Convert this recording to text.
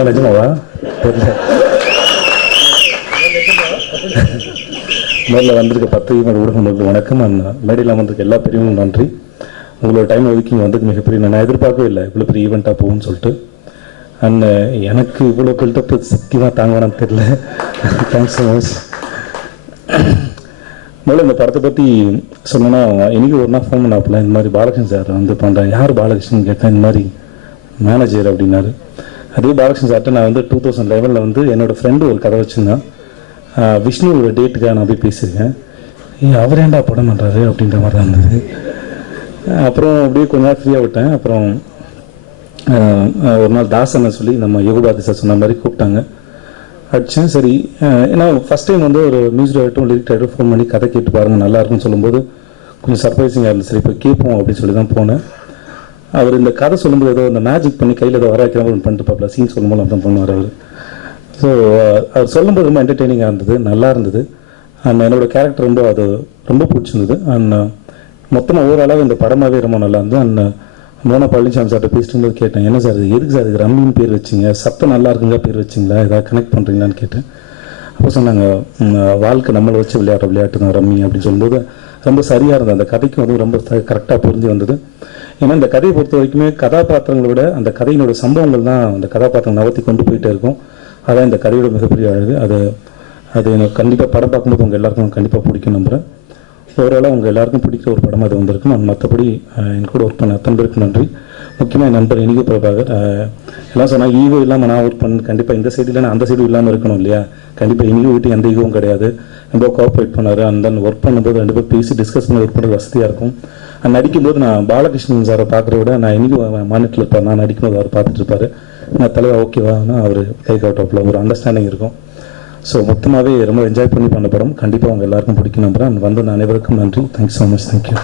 இதெல்லாம் நிஜமாவா தெரியல. முதல்ல வந்திருக்க 10 ஊடகங்களுக்கு வணக்கம். மேடையில் வந்திருக்க எல்லா பெரியவங்களும் நன்றி. உங்களோட டைம் ஒதுக்கி வந்ததுக்கு மிகப்பெரிய நான் எதிர்பார்க்கவே இல்லை இவ்வளோ பெரிய ஈவெண்ட்டாக போகும்னு சொல்லிட்டு. அண்ட் எனக்கு இவ்வளோ பில்டப் சத்தியமாக தாங்கணும்னு தெரியல. Thanks so much. முதல்ல இந்த படத்தை பற்றி சொல்லணும்னா, எனக்கு ஒரு நாள் ஃபோன் பண்ணாப்புல இந்த மாதிரி பாலகிருஷ்ணன் சார் வந்து பண்ணுறேன். யார் பாலகிருஷ்ணன் கேட்டேன். இந்த மாதிரி மேனேஜர் அப்படின்னாரு. அதே பாலகிருஷ்ணன் சார்ட்ட நான் வந்து 2011 வந்து என்னோடய ஃப்ரெண்டு ஒரு கதை வச்சுருந்தேன். விஷ்ணுவோட டேட்டுக்காக நான் போய் பேசியிருக்கேன். அவர் ஏன்டா படம் பண்ணுறாரு அப்படின்ற மாதிரி தான் இருந்தது. அப்புறம் அப்படியே கொஞ்ச நாள் ஃப்ரீயாக விட்டேன். அப்புறம் ஒரு நாள் தாசனை சொல்லி நம்ம யோகபாதி சார் சொன்ன மாதிரி கூப்பிட்டாங்க. அடித்தேன். சரி, ஏன்னா ஃபஸ்ட் டைம் வந்து ஒரு மியூசிக் டைரக்டரும் லிரிக் டைரக்டரும் ஃபோன் பண்ணி கதை கேட்டு பாருங்கள் நல்லாயிருக்குன்னு சொல்லும்போது கொஞ்சம் சர்ப்ரைசிங்காக இருந்துச்சு. சரி இப்போ கேட்போம் அப்படின்னு சொல்லி தான் போனேன். அவர் இந்த கதை சொல்லும்போது ஏதோ இந்த மேஜிக் பண்ணி கையில் ஏதோ வர வைக்கிற மாதிரி பண்ணிட்டு பார்ப்பல சீன் சொல்லும்போது அப்படி பண்ணுவார் அவர். ஸோ அவர் சொல்லும்போது ரொம்ப என்டர்டெய்னிங்காக இருந்தது, நல்லா இருந்தது. அண்ட் என்னோடய கேரக்டர் ரொம்ப பிடிச்சிருந்தது. அண்ட் மொத்தமாக ஓவராலாக இந்த படமாகவே ரொம்ப நல்லா இருந்தது. அண்ட் மோனா பழனிசாமி சார்ட்ட பேசிட்டு கேட்டேன், என்ன சார் இது எதுக்கு சார் இதுக்கு ரம்மின்னு பேர் வச்சிங்க, சத்தம் நல்லா இருக்குங்க பேர் வச்சிங்களா, ஏதாவது கனெக்ட் பண்ணுறீங்களான்னு கேட்டேன். அப்போ சொன்னாங்க, வாழ்க்கை நம்மளை வச்சு விளையாடுற விளையாட்டு தான் ரம்மி அப்படின்னு சொல்லும்போது ரொம்ப சரியாக இருந்தது. அந்த கதைக்கு வந்து ரொம்ப கரெக்டாக புரிஞ்சு வந்தது. ஏன்னா இந்த கதையை பொறுத்த வரைக்குமே கதாபாத்திரங்களை விட அந்த கதையினோட சம்பவங்கள் தான் அந்த கதாபாத்திரம் நகர்த்தி கொண்டு போயிட்டே இருக்கும். அதான் இந்த கதையோட மிகப்பெரிய அழகு. அது எனக்கு கண்டிப்பாக படம் பார்க்கும்போது உங்கள் எல்லாருக்கும் கண்டிப்பாக பிடிக்கும் நம்புகிறேன். ஓவராலாக உங்கள் எல்லாருக்கும் பிடிக்கிற ஒரு படம் அது வந்திருக்கும். நான் மற்றபடி என் கூட ஒர்க் பண்ண அத்தனை பேருக்கு நன்றி. முக்கியமாக என் நண்பர் இனிகோ பிரபாகர். எல்லாம் சொன்னால் ஈகோ இல்லாமல் நான் ஒர்க் பண்ண கண்டிப்பாக இந்த சைடு இல்லைன்னா அந்த சைடு இல்லாமல் இருக்கணும் இல்லையா. கண்டிப்பாக இனிகோ விட்டு எந்த ஈகவும் கிடையாது. ரொம்ப கோஆப்ரேட் பண்ணார். அந்த ஒர்க் பண்ணும்போது ரெண்டு பேர் பேசி டிஸ்கஸ் பண்ணி ஒர்க் பண்ணுறது வசதியாக இருக்கும். நடிக்கும்போது நான் பாலகிருஷ்ணன் சாரை பார்க்குறத விட நான் இனிகோ மாநிலத்தில் இருப்பேன். நான் நடிக்கும்போது அவர் பார்த்துட்டு இருப்பார். நான் தலைவா ஓகேவானா அவர் கை காட்டாப்பில் ஒரு அண்டர்ஸ்டாண்டிங் இருக்கும். ஸோ மொத்தமாகவே ரொம்ப என்ஜாய் பண்ணி பண்ண படம். கண்டிப்பாக அவங்க எல்லாருக்கும் பிடிக்கும் நம்புகிறேன். வந்து அனைவருக்கும் நன்றி. Thank you so much. தேங்க்யூ.